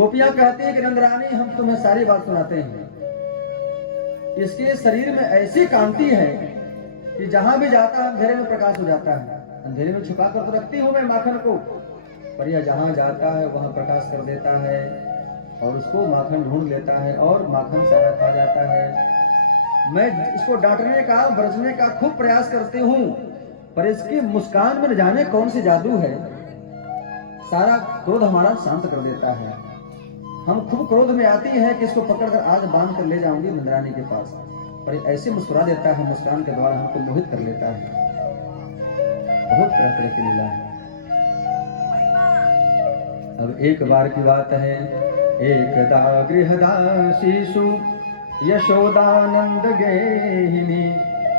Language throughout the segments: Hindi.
गोपियां कहती हैं कि नंदरानी हम तुम्हें सारी बात सुनाते हैं। इसके शरीर में ऐसी कांति है कि जहां भी जाता है अंधेरे में प्रकाश हो जाता है। अंधेरे में छुपा कर तो रखती हूं मैं माखन को, पर यह जहां जाता है वहां प्रकाश कर देता है और उसको माखन ढूंढ लेता है और माखन सारा खा जाता है। मैं इसको डांटने का बरसने का खूब प्रयास करती हूँ, पर इसकी मुस्कान में न जाने कौन सी जादू है, सारा क्रोध हमारा शांत कर देता है। हम खूब क्रोध में आती है कि इसको पकड़कर आज बांध कर ले जाऊंगी नंदरानी के पास, पर ऐसे मुस्कुरा देता है, मुस्कान के द्वारा हमको मोहित कर लेता है। बहुत तरह तरह की लीला है। अब एक बार की बात है, एकदा गृहदासीषु यशोदानंद गेहिनी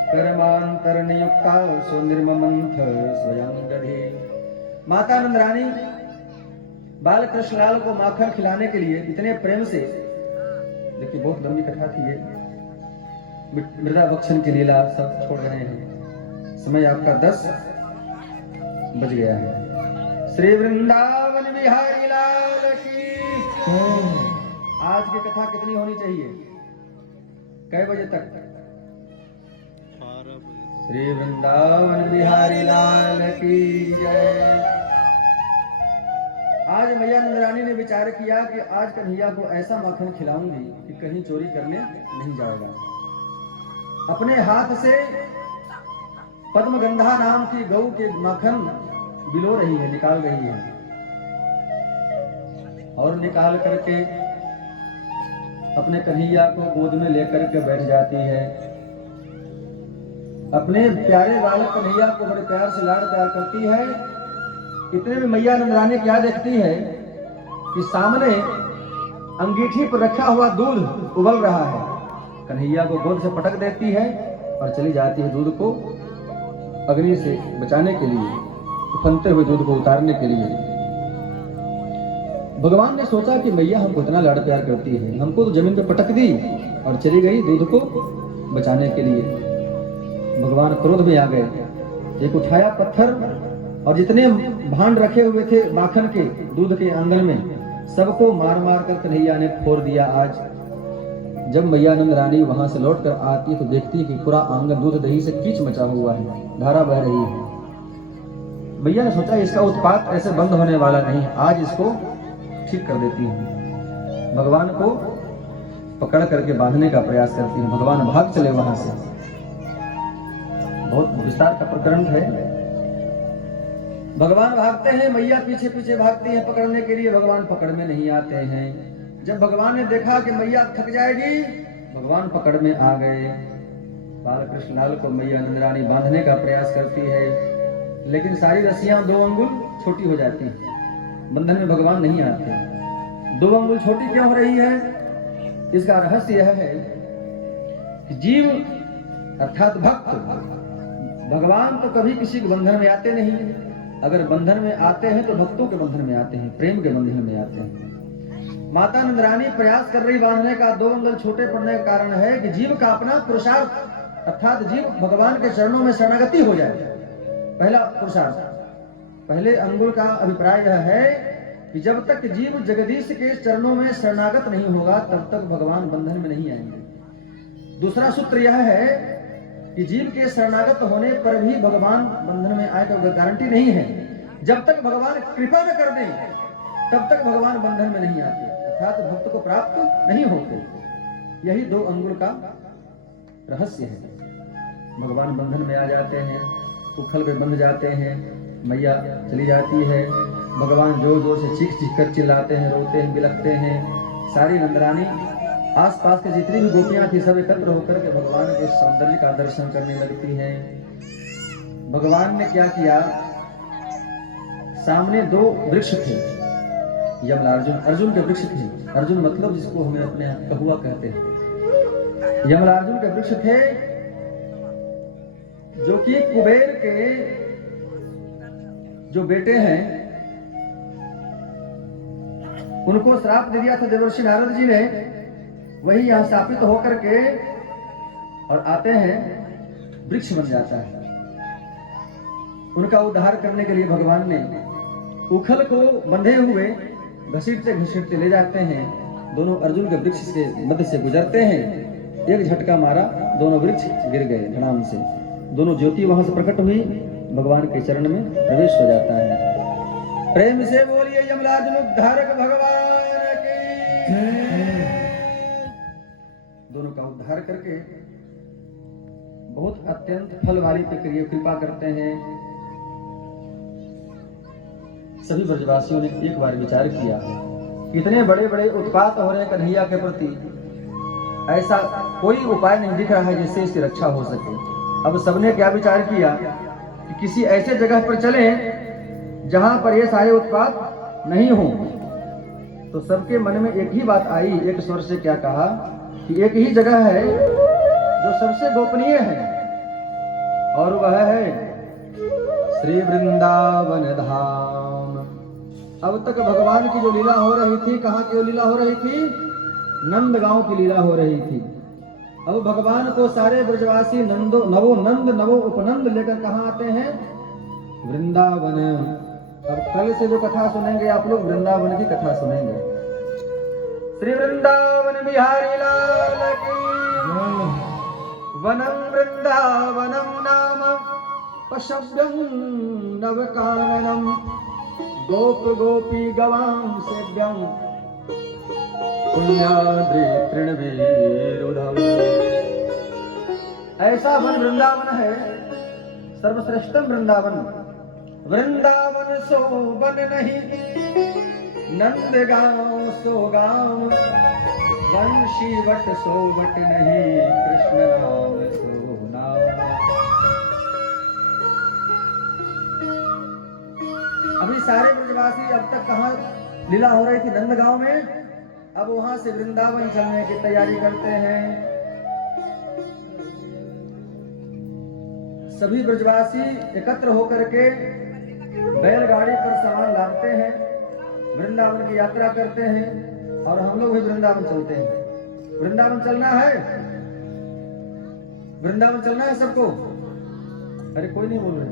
कर्मांतर नियुक्ता सुनिर्ममंथ स्वयं गधी। माता नंदरानी बाल कृष्णलाल को माखन खिलाने के लिए इतने प्रेम से, देखिए बहुत लंबी कथा थी ये, मृदा भक्षण की लीला सब छोड़ रहे हैं। समय आपका 10 बज गया है। श्री वृंदावन बिहारी लाल की। आज की कथा कितनी होनी चाहिए, कै बजे तक? 12 बजे। श्री वृंदावन बिहारी लाल की जय। आज मैया नंदरानी ने विचार किया कि आज कन्हैया को ऐसा माखन खिलाऊंगी कि कहीं चोरी करने नहीं जाएगा। अपने हाथ से पद्मगंधा नाम की गौ के माखन बिलो रही है, निकाल रही है, और निकाल करके अपने कन्हैया को गोद में लेकर के बैठ जाती है। अपने प्यारे बालक कन्हैया को बड़े प्यार से लाड़ प्यार करती है। इतने में मैया नंदरानी क्या देखती है कि सामने अंगीठी पर रखा हुआ दूध उबल रहा है। कन्हैया को गोद से पटक देती है और चली जाती है दूध को अग्नि से बचाने के लिए, उफनते हुए दूध को उतारने के लिए। भगवान ने सोचा कि मैया हमको इतना लाड़ प्यार करती है, हमको तो जमीन पे पटक दी और चली गई दूध को बचाने के लिए। भगवान क्रोध में आ गए। एक उठाया पत्थर और जितने भांड रखे हुए थे माखन के दूध के आंगन में, सबको मार मार कर कन्हैया ने फोड़ दिया। आज जब मैया नंदरानी वहां से लौट कर आती तो देखती है कि पूरा आंगन दूध दही से कीच मचा हुआ है, धारा बह रही है। मैया ने सोचा इसका उत्पात ऐसे बंद होने वाला नहीं है, आज इसको ठीक कर देती हूँ। भगवान को पकड़ करके बांधने का प्रयास करती हूँ। भगवान भाग चले वहां से। बहुत विस्तार का प्रकरण है। भगवान भागते हैं, मैया पीछे पीछे भागती है पकड़ने के लिए। भगवान पकड़ में नहीं आते हैं। जब भगवान ने देखा कि मैया थक जाएगी, भगवान पकड़ में आ गए। बाल कृष्णलाल को मैया नंदरानी बांधने का प्रयास करती है, लेकिन सारी रस्सियां 2 अंगुल छोटी हो जाती हैं, बंधन में भगवान नहीं आते। 2 अंगुल छोटी क्यों हो रही है? इसका रहस्य यह है कि जीव अर्थात भक्त, भगवान तो कभी किसी के बंधन में आते नहीं। अगर बंधन में आते हैं तो भक्तों के बंधन में आते हैं, प्रेम के बंधन में आते हैं। माता नंदरानी प्रयास कर रही बांधने का। 2 अंगुल छोटे पड़ने का कारण है कि जीव का अपना पुरुषार्थ अर्थात जीव भगवान के चरणों में शरणागति हो जाए। पहला पुरुषार्थ, पहले अंगुल का अभिप्राय यह है कि जब तक जीव जगदीश के चरणों में शरणागत नहीं होगा तब तक भगवान बंधन में नहीं आएंगे। दूसरा सूत्र यह है कि जीव के शरणागत होने पर भी भगवान बंधन में आएगा गारंटी नहीं है। जब तक भगवान कृपा न कर दें तब तक भगवान बंधन में नहीं आते, अर्थात भक्त को प्राप्त नहीं होते। यही 2 अंगुल का रहस्य है। भगवान बंधन में आ जाते हैं, उखल पे बंध जाते हैं, मैया चली जाती है। भगवान जोर जोर से चीख चीख कर चिल्लाते हैं, रोते हैं, बिलखते हैं। सारी नंदरानी आसपास के जितनी भी गोपियां थी सब एकत्र होकर के भगवान के सौंदर्य का दर्शन करने लगती हैं। भगवान ने क्या किया, सामने 2 वृक्ष थे, यमलार्जुन, अर्जुन के वृक्ष थे। अर्जुन मतलब जिसको हमें अपने यहाँ कहुआ कहते हैं। यमलार्जुन के वृक्ष थे जो कि कुबेर के जो बेटे हैं उनको श्राप दे दिया था देवर्षि नारद जी ने। वही यहाँ स्थापित होकर के और आते हैं, वृक्ष बन जाता है। उनका उद्धार करने के लिए भगवान ने उखल को बंधे हुए घसीटते घसीटते ले जाते हैं। दोनों अर्जुन के वृक्ष के मध्य से गुजरते हैं। एक झटका मारा, दोनों वृक्ष गिर गए धड़ाम से। दोनों ज्योति वहां से प्रकट हुई, भगवान के चरण में प्रवेश हो जाता है। प्रेम से बोलिए यमराज मुख धारक भगवान की। दोनों का उद्धार करके बहुत अत्यंत फल वाली प्रक्रिया कृपा करते हैं। सभी ब्रजवासियों ने एक बार विचार किया, इतने बड़े बड़े उत्पात हो रहे कन्हैया के प्रति, ऐसा कोई उपाय नहीं दिख रहा है जिससे इसकी रक्षा हो सके। अब सबने क्या विचार किया कि किसी ऐसे जगह पर चले जहां पर ये सारे उत्पात नहीं हो। तो सबके मन में एक ही बात आई, एक स्वर से क्या कहा कि एक ही जगह है जो सबसे गोपनीय है, और वह है श्री वृंदावन धाम। अब तक भगवान की जो लीला हो रही थी, कहाँ की लीला हो रही थी? नंदगांव की लीला हो रही थी। अब भगवान को सारे ब्रजवासी नवो उपनंद लेकर कहाँ आते हैं? वृंदावन। अब कल से जो कथा सुनेंगे आप लोग, वृंदावन की कथा सुनेंगे। श्री वृंदावन बिहारी लाल की। वनम वृंदावनम नाम पशव्यं नवकाननम गोप गोपी गवां सेव्यं पुण्याद्रि तृणवीरुधम। ऐसा वन वृंदावन है, सर्वश्रेष्ठम वृंदावन। वृंदावन सो वन नहीं, नंदगांव सो गांव, वंशी वट सो वट नहीं, कृष्ण नाम सो नाम। अभी सारे ब्रजवासी अब तक कहाँ लीला हो रही थी? नंदगांव में। अब वहां से वृंदावन चलने की तैयारी करते हैं। सभी ब्रजवासी एकत्र होकर के बैलगाड़ी पर सामान लादते हैं, वृंदावन की यात्रा करते हैं, और हम लोग भी वृंदावन चलते हैं। वृंदावन चलना है, वृंदावन चलना है सबको। अरे कोई नहीं बोल रहे।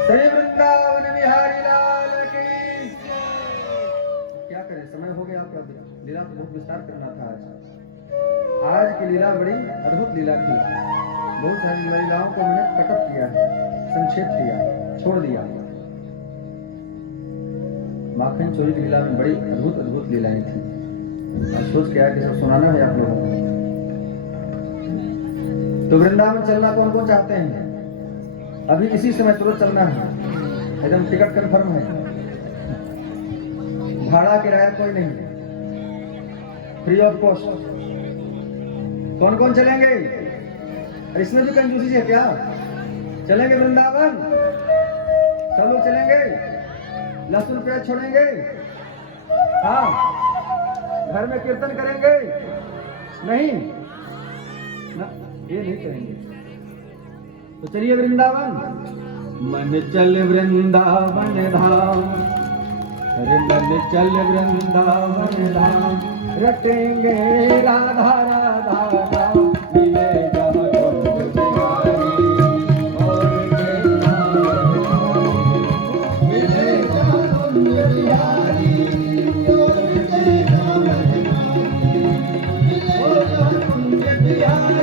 श्री वृंदावन बिहारी लाल की। क्या करें, समय हो गया आपका। लीला तो बहुत विस्तार करना था आज की लीला बड़ी अद्भुत लीला थी। बहुत सारी लीलाओं को मैंने कटअप किया, संक्षेप किया, छोड़ दिया। माखन चोरी की लीला में बड़ी अद्भुत अद्भुत लीलाएं थी। और सोच के आया कि सब सुनाना है आप लोगों को। तो वृंदावन चलना कौन कौन चाहते हैं? अभी इसी समय तुरंत चलना है, एकदम टिकट कंफर्म है, भाड़ा किराया कोई नहीं, फ्री ऑफ कॉस्ट। कौन कौन चलेंगे? इसमें भी कंजूसी है क्या? चलेंगे वृंदावन? सब लोग चलेंगे? लहसुन प्याज छोड़ेंगे? हाँ। घर में कीर्तन करेंगे? नहीं ना, ये नहीं करेंगे। तो चलिए वृंदावन। मन चल वृंदावन धाम, अरे मन चल वृंदावन धाम, रटेंगे राधा राधा नाम, मिले जब कुंज बिहारी और मिले जब कुंज बिहारी और कुंज बिहारी।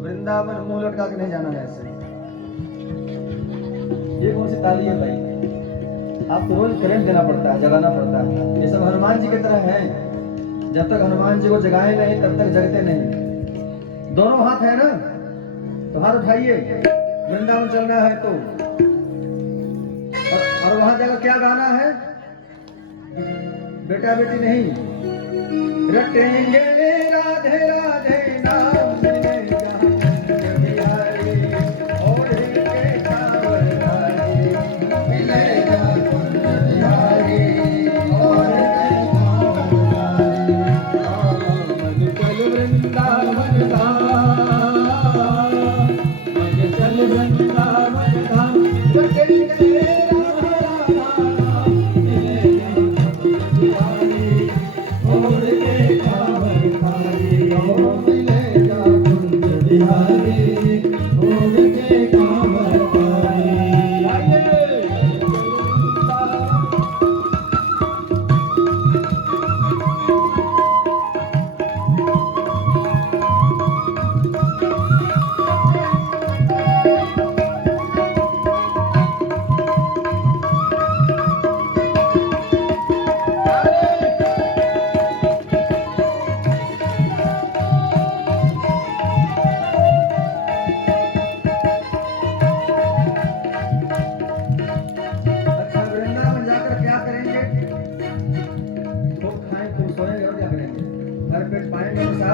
वृंदावन मुंह लटका के नहीं जाना है ऐसे। ये कौन सी ताली है भाई? आपको रोज करंट देना पड़ता है, जगाना पड़ता है। ये सब हनुमान जी की तरह है, जब तक हनुमान जी को जगाए नहीं तब तक जगते नहीं। दोनों हाथ है ना, तो हाथ उठाइए। वृंदावन चलना है तो। और वहां जाकर क्या गाना है? बेटा बेटी नहीं, रटेंगे राधे राधे नाम,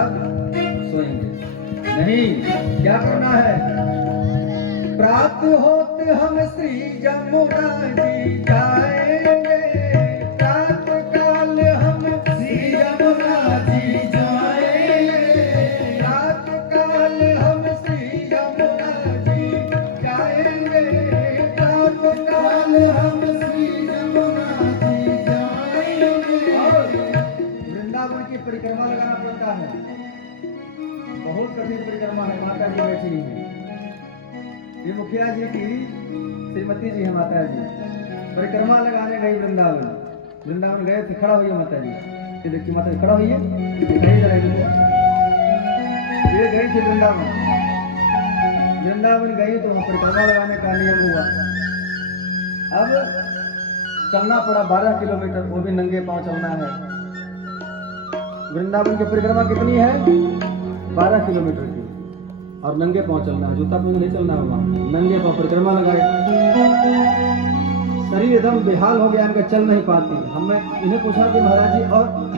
बाद सोएंगे। नहीं, क्या करना है? प्राप्त होते हम श्री जमुना जी जाएंगे, प्रात काल हम श्री जमुना जी जाएंगे, प्रात काल हम श्री जमुना जी जाएंगे, प्रात काल हम श्री जमुना जी जाएंगे। और वृंदावन की परिक्रमा लगाना पड़ता है, बहुत कठिन परिक्रमा है। माता जी बैठी है, ये मुखिया जी की श्रीमती जी है माता जी, परिक्रमा लगाने गई वृंदावन। वृंदावन गए थे, खड़ा हुई है माता जी, ये देखिए माता जी खड़ा हुई है, दिखाई दे रही है। ये गई थी वृंदावन, वृंदावन गई तो वहां परिक्रमा लगाने का नियम हुआ। अब चलना पड़ा 12 किलोमीटर, वो भी नंगे पांव चलना है। वृंदावन की परिक्रमा कितनी है? 12 किलोमीटर की, और नंगे पांव चलना है, जूता पहन नहीं चलना होगा, नंगे पांव परिक्रमा लगाए। शरीर एकदम बेहाल हो गया, इनका चल नहीं पाती। हमने इन्हें पूछा कि महाराज जी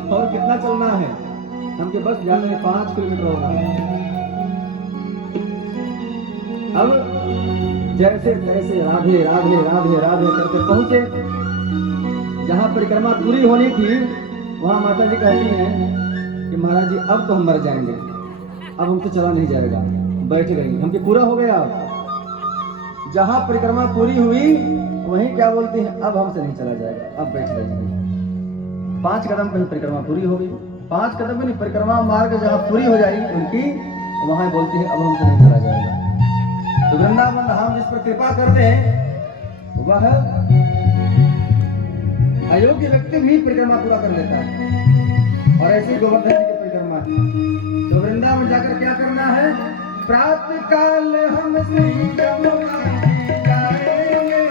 और कितना चलना है? हमके बस जाने में 5 किलोमीटर होगा। अब जैसे तैसे राधे राधे राधे राधे करके पहुंचे। जहां परिक्रमा पूरी होनी थी, वहां माता जी कहती हैं कि महाराज जी अब तो हम मर जाएंगे, अब हमसे चला नहीं जाएगा। बैठ गई, हमके पूरा हो गया। जहां परिक्रमा पूरी हुई वहीं क्या बोलती है, अब हमसे नहीं चला जाएगा, अब बैठ गई। 5 कदम कहीं परिक्रमा पूरी हो गई, 5 कदम नहीं, परिक्रमा मार्ग जहां पूरी हो जाएगी उनकी, वहां बोलती है अब हमसे नहीं चला जाएगा। तो वृंदावन धाम जिस पर कृपा करते हैं वह अयोग्य व्यक्ति भी परिक्रमा पूरा कर लेता है, और ऐसे गोवर्धन जी की परिक्रमा है। तो वृंदावन जाकर क्या करना है? प्रातः काल हम श्री जमुना जी जाएंगे,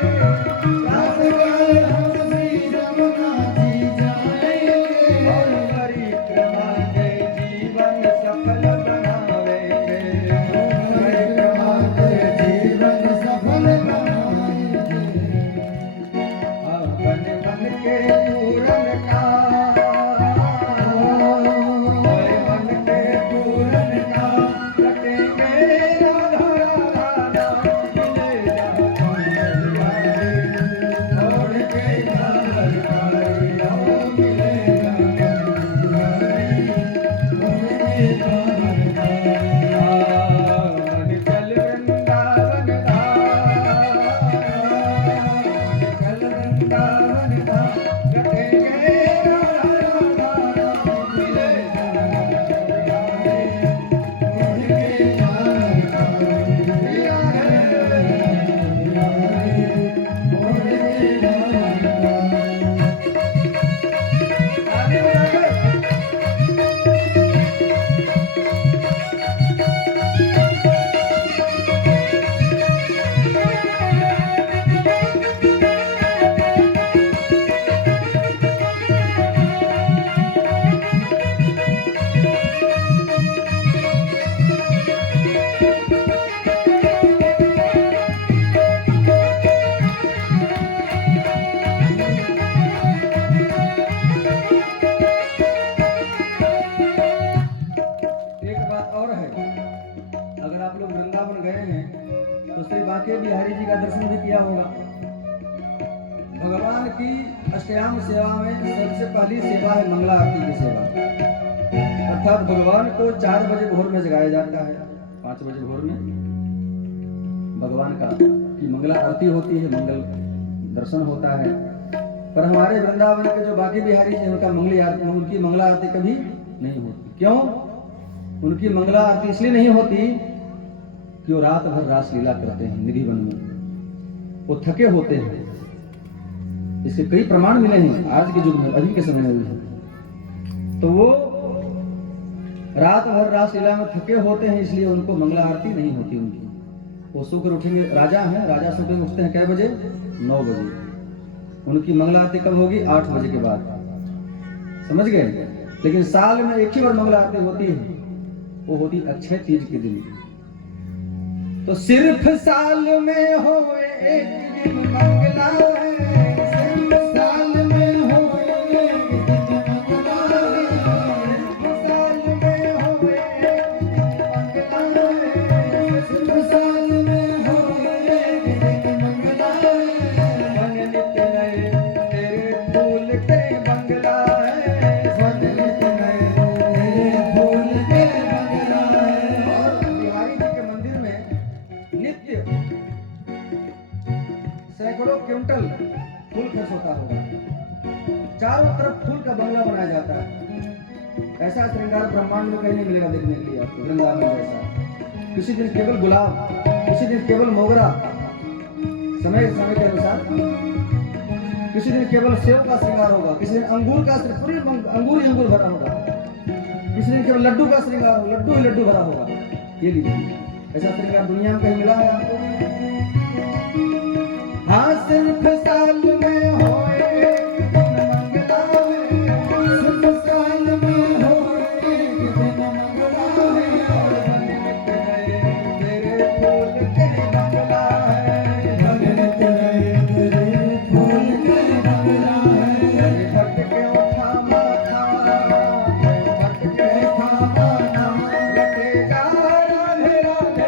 प्रातः काल हम श्री जमुना जी जाएंगे, और परिक्रमा के जीवन सफल बनावेंगे, परिक्रमा के जीवन सफल बनावेंगे। अपन मन के पूरन का, मन के पूरन का बिहारी जी का दर्शन भी किया होगा। भगवान की अष्टयाम सेवा में सबसे पहली सेवा है मंगला आरती की सेवा, अर्थात भगवान को 4 बजे भोर में जगाया जाता है। 5 बजे भोर में भगवान का की मंगला आरती होती है, मंगल दर्शन होता है। पर हमारे वृंदावन के जो बाकी बिहारी जी उनका उनकी मंगला आरती कभी नहीं होती। क्यों? उनकी मंगला आरती इसलिए नहीं होती कि वो रात भर रास लीला करते हैं निधि वन में, वो थके होते हैं। इसके कई प्रमाण मिले हैं आज के युग में, अभी के समय में भी। तो वो रात भर रास लीला में थके होते हैं, इसलिए उनको मंगला आरती नहीं होती उनकी। वो सोकर उठेंगे, राजा हैं, राजा सोकर उठते हैं कै बजे? 9 बजे। उनकी मंगला आरती कब होगी? 8 बजे के बाद। समझ गए? लेकिन साल में एक ही बार मंगला आरती होती है, वो होती अक्षय तीज के दिन। तो सिर्फ साल में हो एक दिन मंगला है, सिर्फ साल में हो एक दिन मंगला है, सिर्फ साल में हो चारों तरफ फूल का बंगला बनाया जाता है। ऐसा श्रृंगार ब्रह्मांड में कहीं नहीं मिलेगा देखने के लिए आपको, वृंदावन जैसा। किसी दिन केवल गुलाब, किसी दिन केवल मोगरा, समय समय के अनुसार। किसी दिन केवल सेव का श्रृंगार होगा, किसी दिन अंगूर का, पूरी अंगूर ही अंगूर भरा होगा। किसी दिन केवल लड्डू का श्रृंगार होगा, लड्डू ही लड्डू भरा होगा। ये लीजिए, ऐसा श्रृंगार दुनिया में कहीं मिला है आपको? हाँ, सिर्फ साल में होए एक दिन मंगला है, सिर्फ साल में होए एक दिन मंगला है, और बनत गए तेरे फूल के बंगला है, बनत गए तेरे फूल के बंगला है। भटके उठा माथा, भटके था माना, रटे जा राधे राधे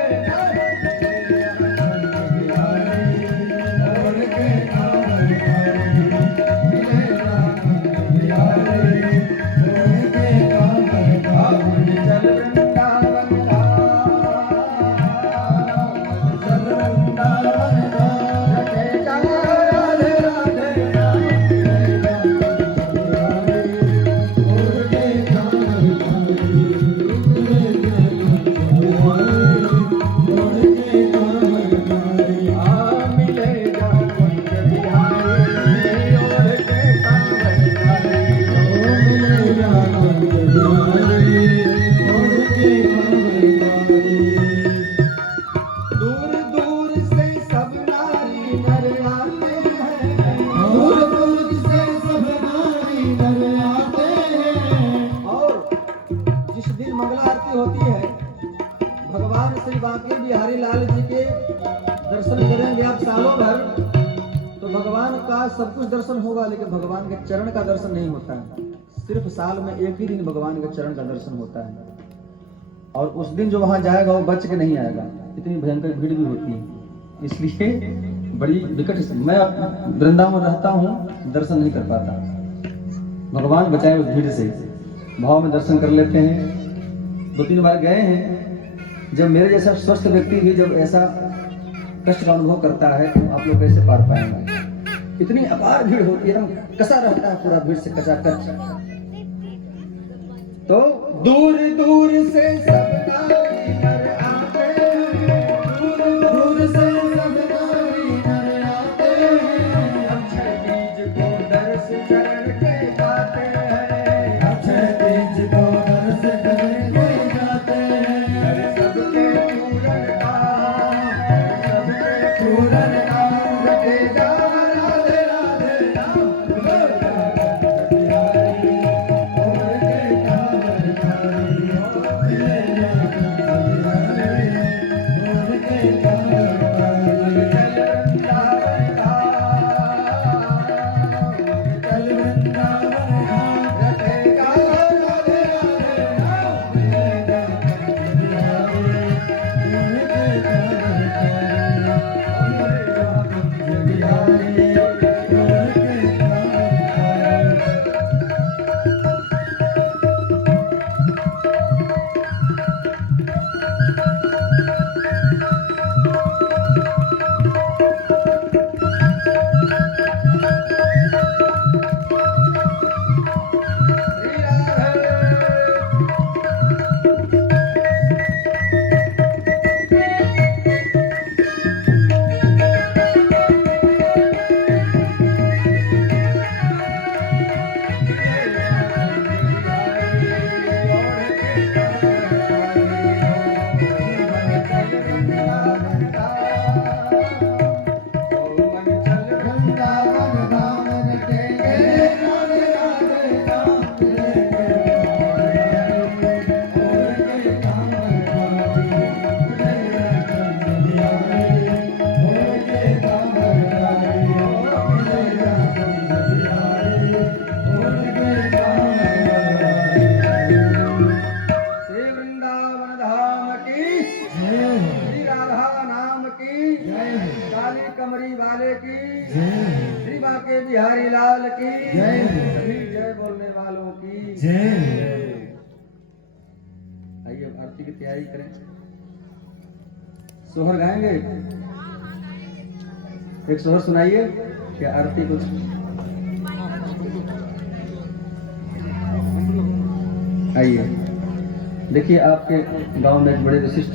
होती है, भगवान श्री बांके बिहारी लाल जी के दर्शन करेंगे आप सालों भर, तो भगवान का सब कुछ दर्शन होगा, लेकिन भगवान के चरण का दर्शन नहीं होता है। सिर्फ साल में एक ही दिन भगवान के चरण का दर्शन होता है, और उस दिन जो वहां जाएगा वो बच के नहीं आएगा, इतनी भयंकर भीड़ भी होती है। इसलिए बड़ी विकट, मैं वृंदावन रहता हूँ, दर्शन नहीं कर पाता। भगवान बचाए उस भीड़ से, भाव में दर्शन कर लेते हैं। 2-3 बार गए हैं। जब मेरे जैसा स्वस्थ व्यक्ति भी जब ऐसा कष्ट का अनुभव करता है, तो आप लोग कैसे पार पाएंगे? इतनी अपार भीड़ होती है, कसा रहता है पूरा भीड़ से कचाकच। तो दूर दूर से सब नारी नर आते हैं, दूर दूर से सब नारी नर आते हैं, अक्षय बीज को दर्श चरण के गाते हैं, अक्षय बीज को दर्श चरण के गाते हैं। हर सबके पूरन का, सबके पूरन का, रटे जा राधे राधे राम, कमरी वाले की जय, श्री बांके बिहारी लाल की जय, सभी जय बोलने वालों की जय। आइए अब आरती की तैयारी करें। सोहर गाएंगे, एक सोहर सुनाइए। क्या आरती कुछ आइए देखिए, आपके गांव में एक बड़े विशिष्ट